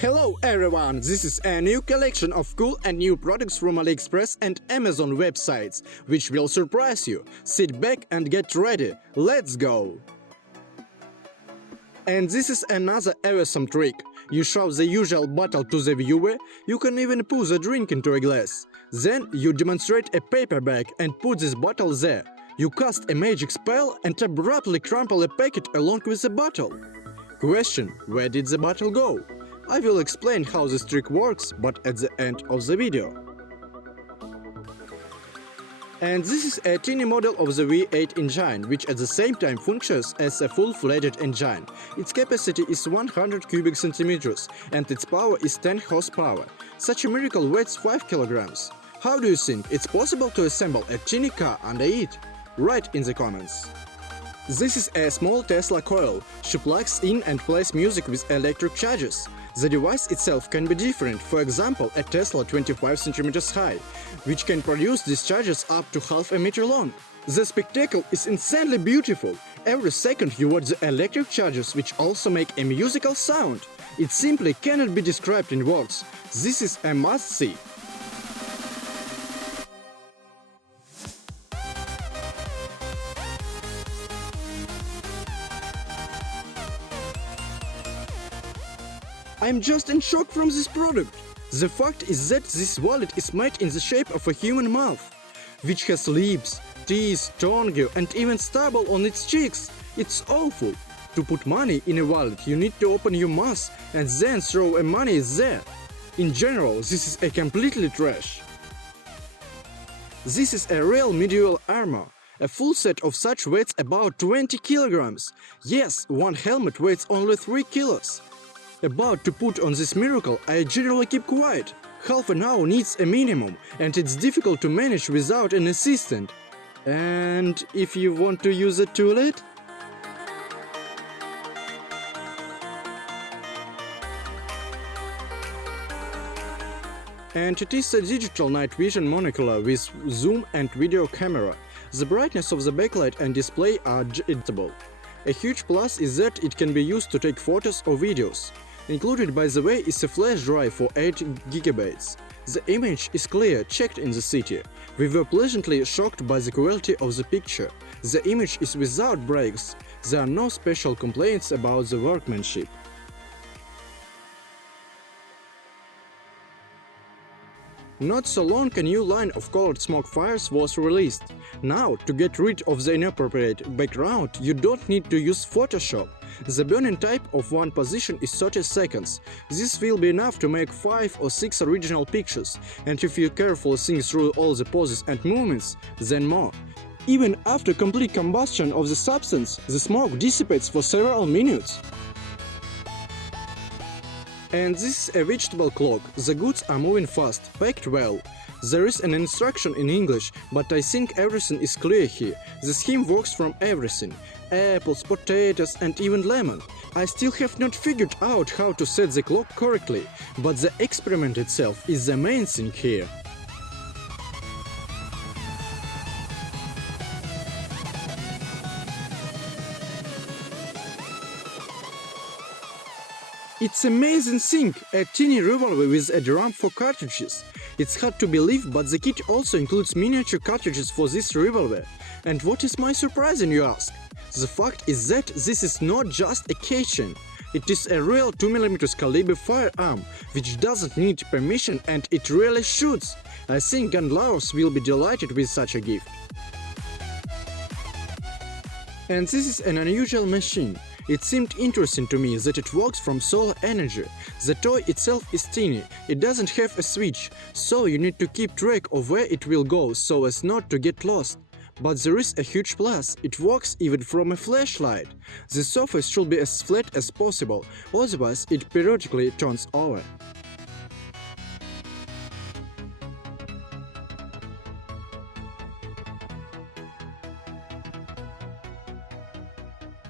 Hello everyone, this is a new collection of cool and new products from AliExpress and Amazon websites, which will surprise you. Sit back and get ready, let's go! And this is another awesome trick. You show the usual bottle to the viewer, you can even pour the drink into a glass. Then you demonstrate a paper bag and put this bottle there. You cast a magic spell and abruptly crumple a packet along with the bottle. Question: where did the bottle go? I will explain how this trick works, but at the end of the video. And this is a tiny model of the V8 engine, which at the same time functions as a full-fledged engine. Its capacity is 100 cubic centimeters, and its power is 10 horsepower. Such a miracle weighs 5 kilograms. How do you think it's possible to assemble a tiny car under it? Write in the comments. This is a small Tesla coil. She plugs in and plays music with electric charges. The device itself can be different, for example a Tesla 25 cm high, which can produce these charges up to half a meter long. The spectacle is insanely beautiful. Every second you watch the electric charges, which also make a musical sound. It simply cannot be described in words. This is a must-see. I'm just in shock from this product. The fact is that this wallet is made in the shape of a human mouth, which has lips, teeth, tongue and even stubble on its cheeks. It's awful. To put money in a wallet you need to open your mouth and then throw a money there. In general, this is a completely trash. This is a real medieval armor. A full set of such weighs about 20 kilograms. Yes, one helmet weighs only 3 kilos. About to put on this miracle, I generally keep quiet. Half an hour needs a minimum, and it's difficult to manage without an assistant. And if you want to use a toilet? And it is a digital night vision monocular with zoom and video camera. The brightness of the backlight and display are adjustable. A huge plus is that it can be used to take photos or videos. Included, by the way, is a flash drive for 8 GB. The image is clear, checked in the city. We were pleasantly shocked by the quality of the picture. The image is without breaks. There are no special complaints about the workmanship. Not so long a new line of colored smoke fires was released. Now, to get rid of the inappropriate background, you don't need to use Photoshop. The burning time of one position is 30 seconds. This will be enough to make 5 or 6 original pictures, and if you carefully think through all the poses and movements, then more. Even after complete combustion of the substance, the smoke dissipates for several minutes. And this is a vegetable clock. The goods are moving fast, packed well. There is an instruction in English, but I think everything is clear here. The scheme works from everything: apples, potatoes and even lemon. I still have not figured out how to set the clock correctly, but the experiment itself is the main thing here. It's amazing thing, a tiny revolver with a drum for cartridges. It's hard to believe, but the kit also includes miniature cartridges for this revolver. And what is my surprise, you ask? The fact is that this is not just a keychain. It is a real 2mm caliber firearm, which doesn't need permission and it really shoots. I think gun lovers will be delighted with such a gift. And this is an unusual machine. It seemed interesting to me that it works from solar energy. The toy itself is tiny, it doesn't have a switch, so you need to keep track of where it will go so as not to get lost. But there is a huge plus, it works even from a flashlight. The surface should be as flat as possible, otherwise it periodically turns over.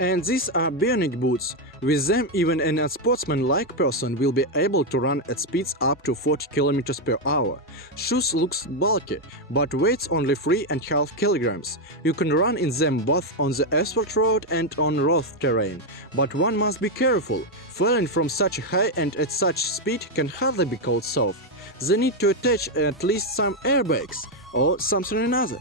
And these are bionic boots. With them, even an unsportsmanlike person will be able to run at speeds up to 40 km per hour. Shoes looks bulky, but weighs only 3.5 kilograms. You can run in them both on the asphalt road and on rough terrain. But one must be careful. Falling from such a high and at such speed can hardly be called soft. They need to attach at least some airbags or something another.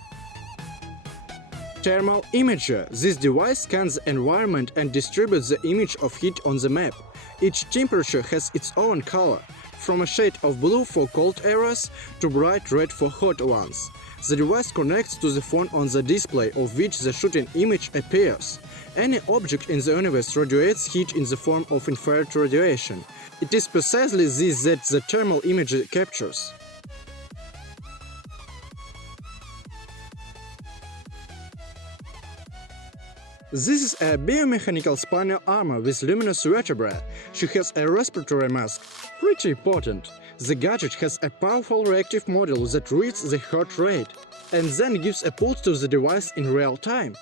Thermal imager. This device scans the environment and distributes the image of heat on the map. Each temperature has its own color, from a shade of blue for cold areas to bright red for hot ones. The device connects to the phone on the display of which the shooting image appears. Any object in the universe radiates heat in the form of infrared radiation. It is precisely this that the thermal imager captures. This is a biomechanical spinal armor with luminous vertebrae. She has a respiratory mask. Pretty important. The gadget has a powerful reactive module that reads the heart rate and then gives a pulse to the device in real time.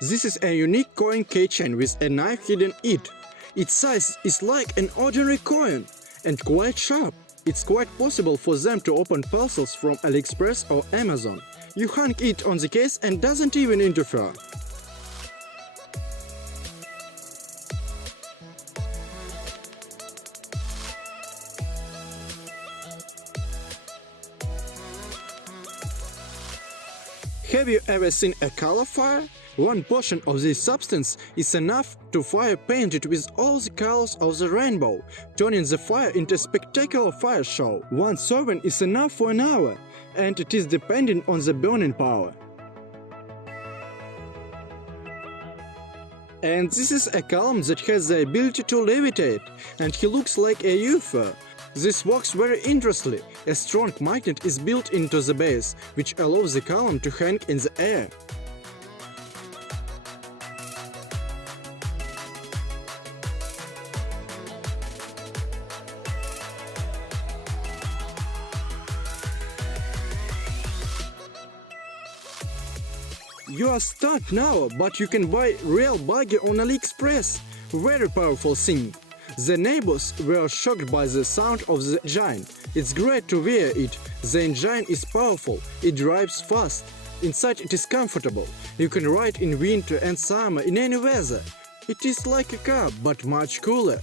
This is a unique coin keychain with a knife hidden in it. Its size is like an ordinary coin and quite sharp. It's quite possible for them to open parcels from AliExpress or Amazon. You hang it on the case and doesn't even interfere. Have you ever seen a color fire? One portion of this substance is enough to fire painted with all the colors of the rainbow, turning the fire into a spectacular fire show. One serving is enough for an hour, and it is dependent on the burning power. And this is a column that has the ability to levitate, and he looks like a UFO. This works very interestingly. A strong magnet is built into the base, which allows the column to hang in the air. You are stuck now, but you can buy real buggy on AliExpress. Very powerful thing. The neighbors were shocked by the sound of the engine. It's great to wear it. The engine is powerful. It drives fast. Inside it is comfortable. You can ride in winter and summer in any weather. It is like a car, but much cooler.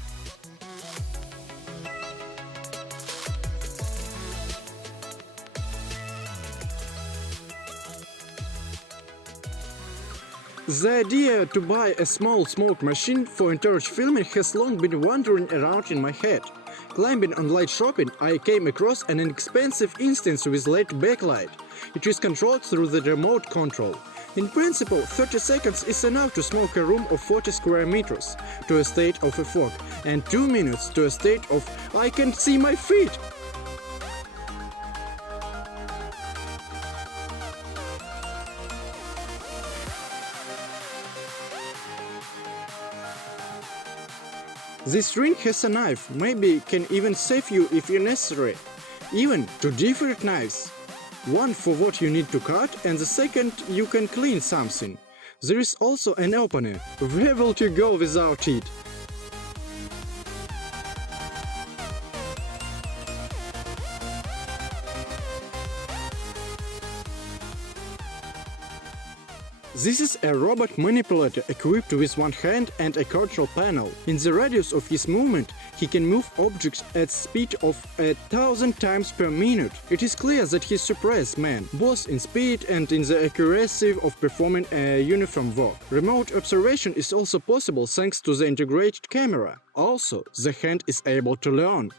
The idea to buy a small smoke machine for encourage filming has long been wandering around in my head. Climbing on light shopping, I came across an inexpensive instance with LED backlight. It is controlled through the remote control. In principle, 30 seconds is enough to smoke a room of 40 square meters to a state of a fog, and 2 minutes to a state of I can't see my feet. This ring has a knife, maybe can even save you if necessary. Even 2 different knives. One for what you need to cut and the second you can clean something. There is also an opener. Where will you go without it? This is a robot manipulator equipped with one hand and a control panel. In the radius of his movement, he can move objects at speed of 1,000 times per minute. It is clear that he surpasses man, both in speed and in the accuracy of performing a uniform work. Remote observation is also possible thanks to the integrated camera. Also, the hand is able to learn.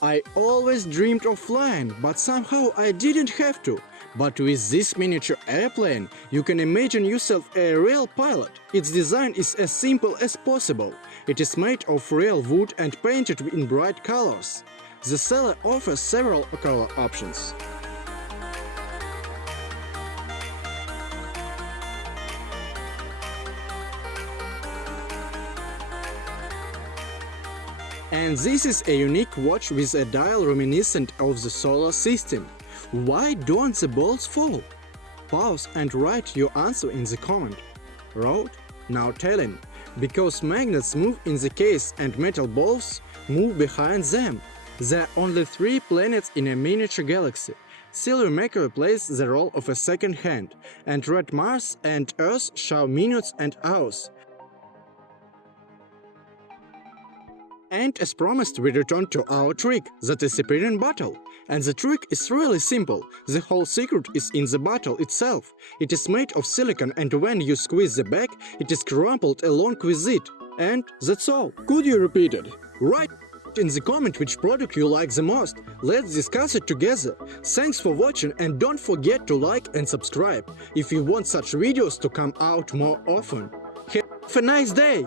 I always dreamed of flying, but somehow I didn't have to. But with this miniature airplane, you can imagine yourself a real pilot. Its design is as simple as possible. It is made of real wood and painted in bright colors. The seller offers several color options. And this is a unique watch with a dial reminiscent of the solar system. Why don't the bolts fall? pause and write your answer in the comment. Road? Now telling. Because magnets move in the case and metal balls move behind them. There are only 3 planets in a miniature galaxy. Silver Mercury plays the role of a second hand, and red Mars and Earth show minutes and hours. And as promised, we return to our trick, that is appearing bottle. And the trick is really simple. The whole secret is in the bottle itself. It is made of silicon, and when you squeeze the back, it is crumpled along with it. And that's all. Could you repeat it? Write in the comment which product you like the most. Let's discuss it together. Thanks for watching, and don't forget to like and subscribe if you want such videos to come out more often. Have a nice day!